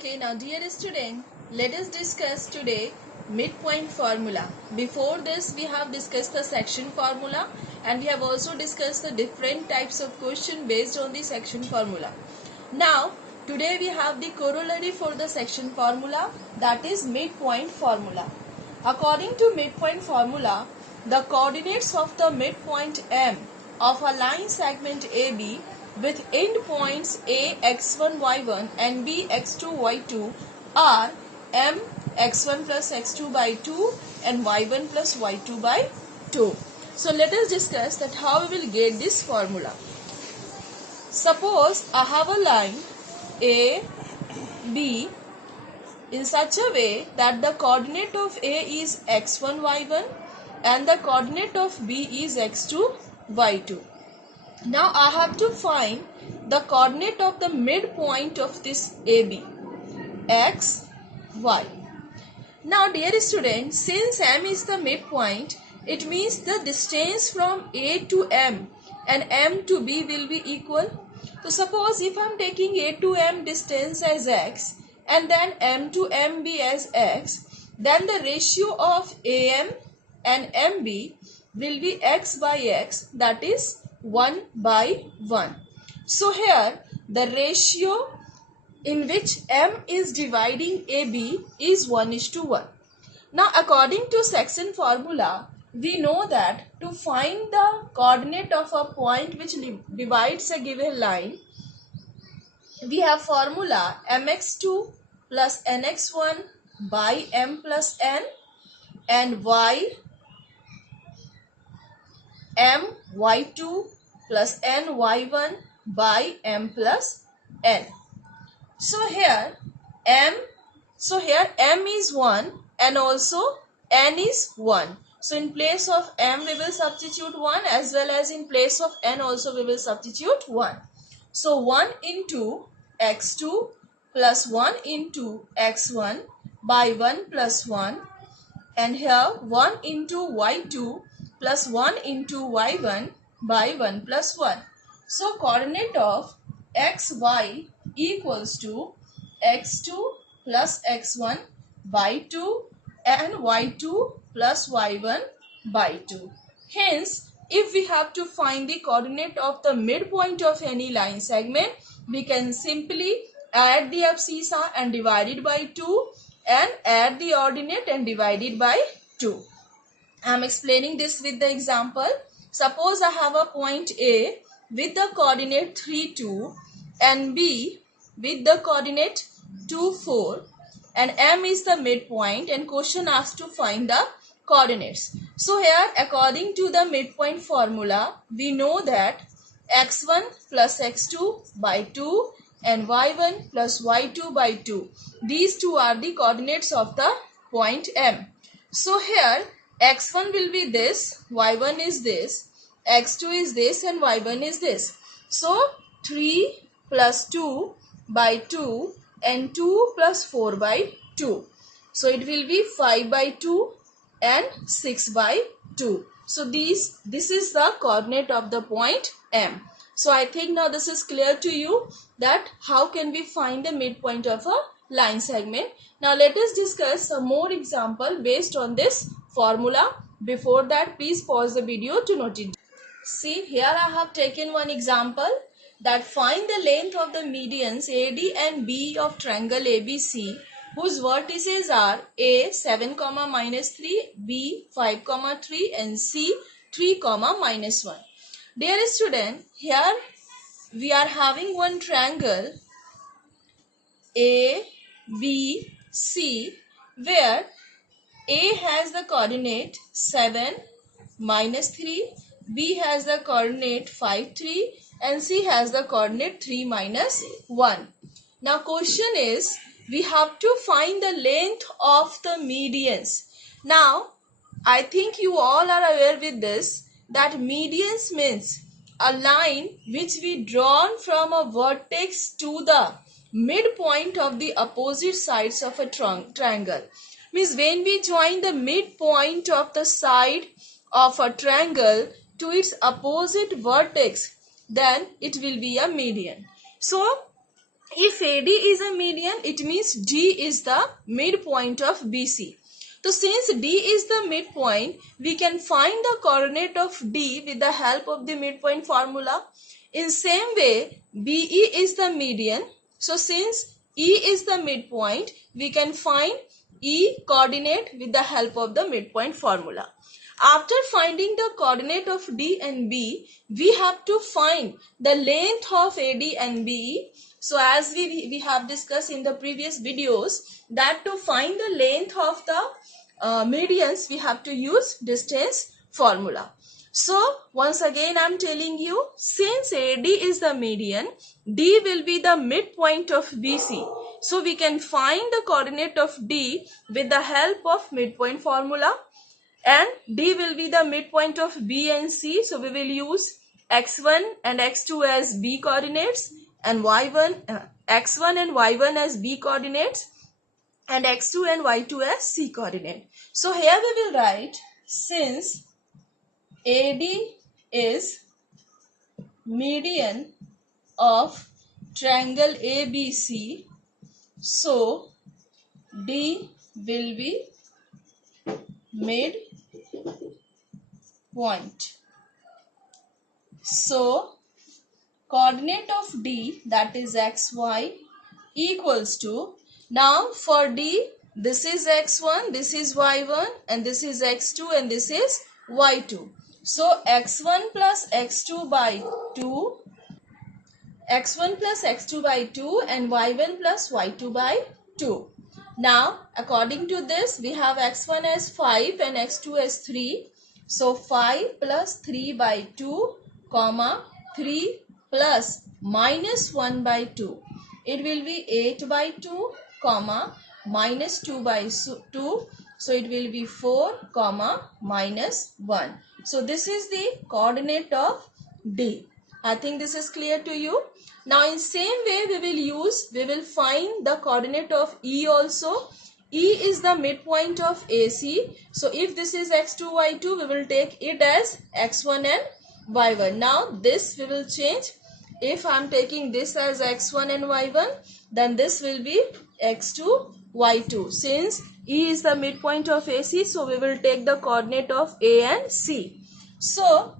Okay, now dear student, let us discuss today midpoint formula. Before this, we have discussed the section formula and we have also discussed the different types of question based on the section formula. Now, today we have the corollary for the section formula, that is midpoint formula. According to midpoint formula, the coordinates of the midpoint M of a line segment AB with endpoints A x1 y1 and B x2 y2 are M x1 plus x2 by 2 and y1 plus y2 by 2. So let us discuss that how we will get this formula. Suppose I have a line A, B in such a way that the coordinate of A is x1 y1 and the coordinate of B is x2 y2. Now I have to find the coordinate of the midpoint of this AB, x, y. Now dear students, since M is the midpoint, it means the distance from A to M and M to B will be equal. So suppose if I am taking A to M distance as x and then M to MB as x, then the ratio of AM and MB will be x by x, that is 1 by 1. So here the ratio in which M is dividing AB is 1:1. Now according to section formula, we know that to find the coordinate of a point which divides a given line, we have formula mx2 plus nx1 by m plus n and y m y2 plus n y1 by m plus n. So here m is 1 and also n is 1. So in place of m we will substitute 1 as well as in place of n also we will substitute 1. So 1 into x2 plus 1 into x1 by 1 plus 1 and here 1 into y2 plus 1 into y1 by 1 plus 1. So coordinate of xy equals to x2 plus x1 by 2 and y2 plus y1 by 2. Hence, if we have to find the coordinate of the midpoint of any line segment, we can simply add the abscissa and divide it by 2 and add the ordinate and divide it by 2. I am explaining this with the example. Suppose I have a point A with the coordinate 3, 2 and B with the coordinate 2, 4 and M is the midpoint and question asks to find the coordinates. So here according to the midpoint formula, we know that x1 plus x2 by 2 and y1 plus y2 by 2. These two are the coordinates of the point M. So here x1 will be this, y1 is this, x2 is this and y1 is this. So 3 plus 2 by 2 and 2 plus 4 by 2. So it will be 5 by 2 and 6 by 2. So this is the coordinate of the point M. So I think now this is clear to you that how can we find the midpoint of a line segment. Now let us discuss some more example based on this formula. Before that, please pause the video to note it. See, here I have taken one example that find the length of the medians AD and B of triangle ABC whose vertices are A 7, -3, B 5, 3 and C 3, -1. Dear student, here we are having one triangle A, B, C where A has the coordinate 7, -3, B has the coordinate 5, 3 and C has the coordinate 3, -1. Now question is, we have to find the length of the medians. Now I think you all are aware with this that medians means a line which we drawn from a vertex to the midpoint of the opposite sides of a triangle. Means when we join the midpoint of the side of a triangle to its opposite vertex, then it will be a median. So if AD is a median, it means D is the midpoint of BC. So since D is the midpoint, we can find the coordinate of D with the help of the midpoint formula. In same way, BE is the median. So since E is the midpoint, we can find E coordinate with the help of the midpoint formula. After finding the coordinate of D and B, we have to find the length of AD and BE. So as we have discussed in the previous videos, that to find the length of the medians, we have to use distance formula. So once again I am telling you, since AD is the median, D will be the midpoint of BC. So we can find the coordinate of D with the help of midpoint formula. And D will be the midpoint of B and C. So we will use x1 and x2 as B coordinates, and x1 and y1 as B coordinates, and x2 and y2 as C coordinate. So here we will write, since AD is median of triangle ABC, so D will be midpoint. So coordinate of D, that is xy, equals to, now for D, this is x1, this is y1, and this is x2, and this is y2. So x1 plus x2 by 2, x1 plus x2 by 2, and y1 plus y2 by 2. Now according to this, we have x1 as 5 and x2 as 3. So 5 plus 3 by 2, comma 3 plus minus 1 by 2. It will be 8 by 2, comma minus 2 by 2. So it will be 4, comma minus 1. So this is the coordinate of D. I think this is clear to you. Now in same way we will find the coordinate of E also. E is the midpoint of AC. So if this is x2, y2, we will take it as x1 and y1. Now this we will change. If I am taking this as x1 and y1, then this will be x2, y2. Since E is the midpoint of AC, so we will take the coordinate of A and C. So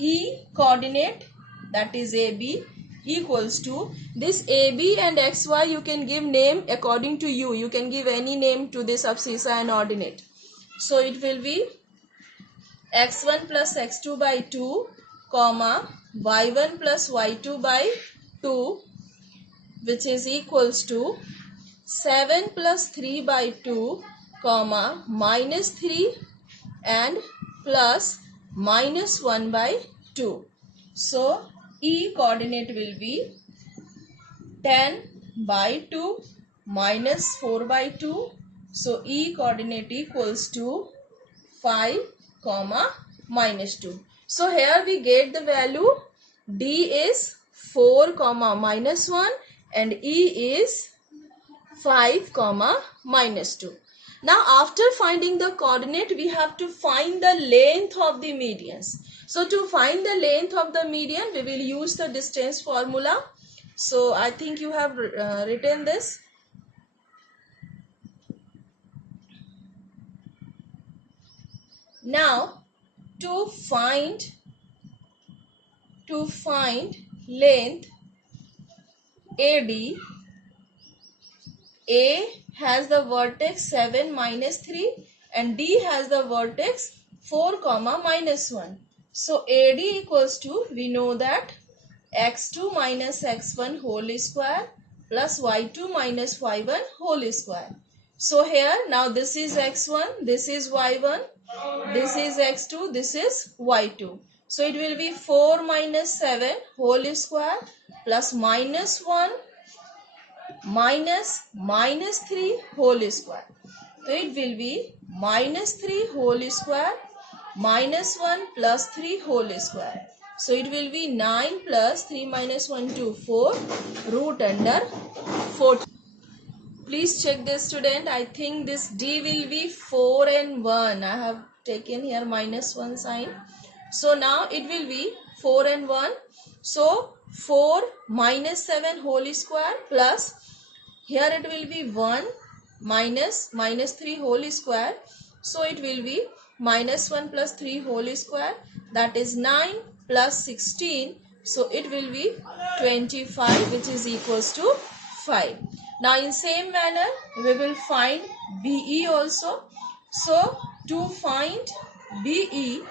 E coordinate, that is AB, equals to this AB and XY. You can give name according to you. You can give any name to this abscissa and ordinate. So it will be x1 plus x2 by 2, comma y1 plus y2 by 2, which is equals to 7 plus 3 by 2, comma minus 3, and plus minus 1 by 2. So E coordinate will be 10 by 2 minus 4 by 2. So E coordinate equals to 5, comma minus 2. So here we get the value. D is 4, comma minus 1, and E is 5, comma minus 2. Now after finding the coordinate, we have to find the length of the medians. So to find the length of the median, we will use the distance formula. So I think you have written this. Now to find length AD, A has the vertex 7 minus 3 and D has the vertex 4, comma minus 1. So AD equals to, we know that x2 minus x1 whole square plus y2 minus y1 whole square. So here now this is x1, this is y1, this is x2, this is y2. So it will be 4 minus 7 whole square plus minus 1 minus 3 whole square. So it will be minus 3 whole square minus 1 plus 3 whole square. So it will be 9 plus 3 minus 1 to 4 root under 14. Please check this, student. I think this D will be 4 and 1. I have taken here minus 1 sign. So now it will be 4 and 1. So 4 minus 7 whole square plus, here it will be 1 minus 3 whole square. So it will be minus 1 plus 3 whole square, that is 9 plus 16. So it will be 25, which is equals to 5. Now in same manner we will find BE also. So to find BE,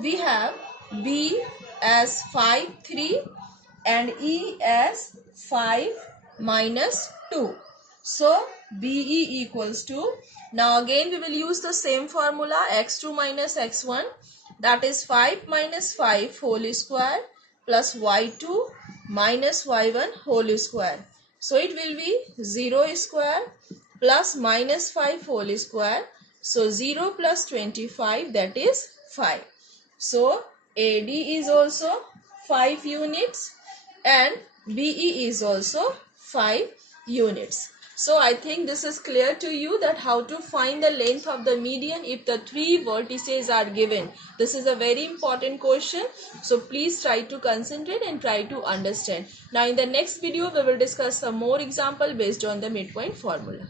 we have B as 5, 3 and E as 5 minus 2. So BE equals to, now again we will use the same formula, x2 minus x1, that is 5 minus 5 whole square plus y2 minus y1 whole square. So it will be 0 square plus minus 5 whole square. So 0 plus 25, that is 5. So AD is also 5 units and BE is also 5 units. So I think this is clear to you that how to find the length of the median if the 3 vertices are given. This is a very important question. So please try to concentrate and try to understand. Now in the next video we will discuss some more example based on the midpoint formula.